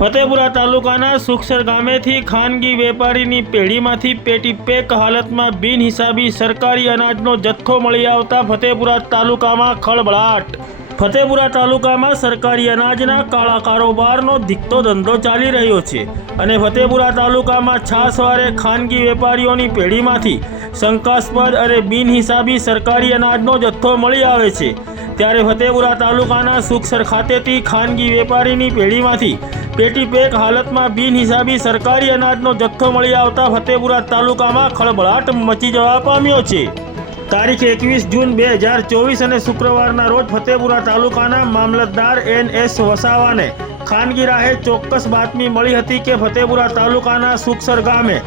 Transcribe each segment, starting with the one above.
ફતેપુરા તાલુકાના સુખસર ગામેથી ખાનગી વેપારીની પેઢીમાંથી પેટી પેક હાલતમાં બિનહિસાબી સરકારી અનાજનો જથ્થો મળી આવતા ફતેપુરા તાલુકામાં ખળબળાટ। ફતેપુરા તાલુકામાં સરકારી અનાજના કાળા કારોબારનો ધીકતો ધંધો ચાલી રહ્યો છે અને ફતેપુરા તાલુકામાં છાસવારે ખાનગી વેપારીઓની પેઢીમાંથી શંકાસ્પદ અને બિનહિસાબી સરકારી અનાજનો જથ્થો મળી આવે છે। ત્યારે ફતેપુરા તાલુકાના સુખસર ખાતેથી ખાનગી વેપારીની પેઢીમાંથી પેટી પેક હાલતમાં બિનહિસાબી સરકારી અનાજનો જથ્થો મળી આવતા ફતેપુરા તાલુકામાં ખળબળાટ મચી જવા પામ્યો છે। તારીખ 21 જૂન 2024 અને શુક્રવારના રોજ ફતેપુરા તાલુકાના મામલતદાર NS વસાવાને ખાનગી રાહે ચોક્કસ બાતમી મળી હતી કે ફતેપુરા તાલુકાના સુખસર ગામે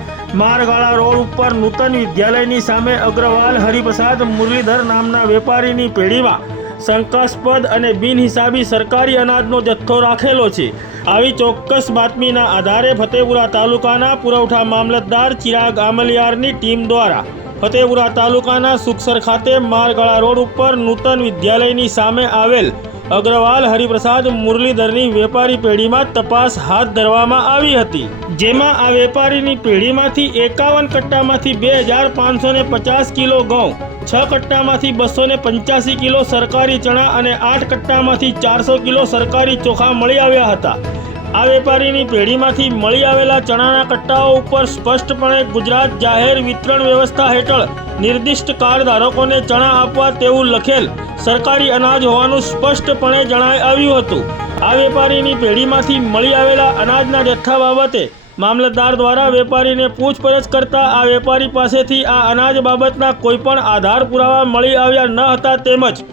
મારગાળા રોડ ઉપર નૂતન વિદ્યાલયની સામે અગ્રવાલ હરિપ્રસાદ મુરલીધર નામના વેપારીની પેઢીમાં શંકાસ્પદ અને બિનહિસાબી સરકારી અનાજનો જથ્થો રાખેલો છે। આવી ચોક્કસ બાતમીના આધારે ફતેપુરા તાલુકાના પુરવઠા મામલતદાર ચિરાગ આમલિયારની ટીમ દ્વારા ફતેપુરા તાલુકાના સુખસર ખાતે મારગાળા રોડ ઉપર નૂતન વિદ્યાલયની સામે આવેલ અગ્રવાલ હરિપ્રસાદ મુરલીધરની વેપારી પેઢીમાં તપાસ હાથ ધરવામાં આવી હતી, જેમાં આ વેપારીની પેઢીમાંથી 51 કટ્ટામાંથી 2550 કિલો ઘઉં, 6 કટ્ટામાંથી 285 કિલો સરકારી ચણા અને 8 કટ્ટામાંથી 400 કિલો સરકારી ચોખા મળી આવ્યા હતા। આ વેપારીની પેઢીમાંથી મળી આવેલા ચણાના કટ્ટાઓ ઉપર સ્પષ્ટપણે ગુજરાત જાહેર વિતરણ વ્યવસ્થા હેઠળ નિર્દિષ્ટ કાર્ડ ધારકોને ચણા આપવા તેવું લખેલ સરકારી અનાજ હોવાનું સ્પષ્ટપણે જણાઈ આવ્યું હતું। આ વેપારીની પેઢીમાંથી મળી આવેલા અનાજના જથ્થા બાબતે મામલતદાર દ્વારા વેપારીને પૂછપરછ કરતા આ વેપારી પાસેથી આ અનાજ બાબતના કોઈપણ આધાર પુરાવા મળી આવ્યા ન હતા, તેમજ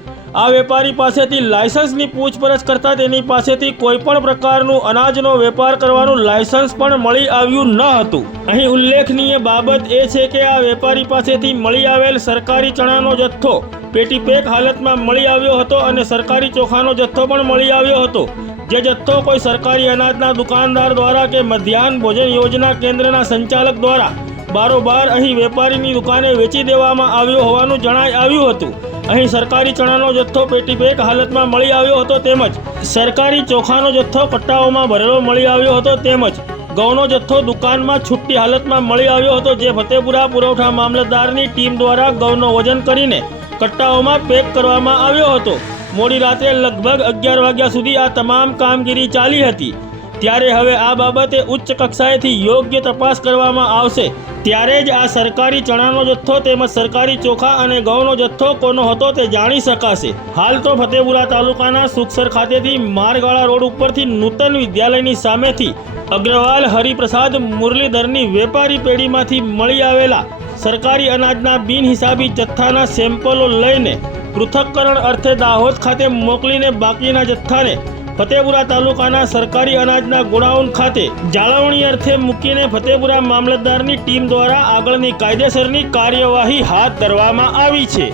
આ વેપારી પાસેથી લાયસન્સની પૂછપરછ કરતા તેની પાસેથી કોઈપણ પ્રકારનું અનાજનો વેપાર કરવાનું લાયસન્સ પણ મળી આવ્યું ન હતું। અહીં ઉલ્લેખનીય બાબત એ છે કે આ વેપારી પાસેથી મળી આવેલ સરકારી ચણાનો જથ્થો પેટી પેક હાલતમાં મળી આવ્યો હતો અને સરકારી ચોખાનો જથ્થો પણ મળી આવ્યો હતો, જે જથ્થો કોઈ સરકારી અનાજના દુકાનદાર દ્વારા કે મધ્યાહન ભોજન યોજના કેન્દ્રના સંચાલક દ્વારા બારોબાર અહીં વેપારીની દુકાને વેચી દેવામાં આવ્યો હોવાનું જણાઈ આવ્યું હતું। અહીં સરકારી ચણાનો જથ્થો પેટી પેક હાલતમાં મળી આવ્યો હતો, તેમજ સરકારી ચોખાનો જથ્થો કટ્ટાઓમાં ભરેલો મળી આવ્યો હતો, તેમજ ઘઉંનો જથ્થો દુકાનમાં છૂટી હાલતમાં મળી આવ્યો હતો, જે ફતેપુરા પુરવઠા મામલતદારની ટીમ દ્વારા ઘઉંનો વજન કરીને કટ્ટાઓમાં પેક કરવામાં આવ્યો હતો। મોડી રાત્રે લગભગ 11 વાગ્યા સુધી આ તમામ કામગીરી ચાલી હતી। ત્યારે હવે આ બાબતે ઉચ્ચ કક્ષાએથી યોગ્ય તપાસ કરવામાં આવશે, ત્યારે જ આ સરકારી ચણાનો જથ્થો તેમજ સરકારી ચોખા અને ઘઉંનો જથ્થો કોનો હતો તે જાણી શકાશે। હાલ તો ફતેપુરા તાલુકાના સુખસર ખાતેથી મારગાળા રોડ ઉપરથી નૂતન વિદ્યાલયની સામેથી અગ્રવાલ હરિપ્રસાદ મુરલીધરની વેપારી પેઢીમાંથી મળી આવેલા સરકારી અનાજના બિનહિસાબી જથ્થાના સેમ્પલો લઈને પૃથક્કરણ અર્થે દાહોદ ખાતે મોકલીને બાકીના જથ્થાને ફતેપુરા તાલુકાના સરકારી અનાજના ગોડાઉન ખાતે જાળવણી અર્થે મૂકીને ફતેપુરા મામલતદારની ટીમ દ્વારા આગળની કાયદેસરની કાર્યવાહી હાથ ધરવામાં આવી છે।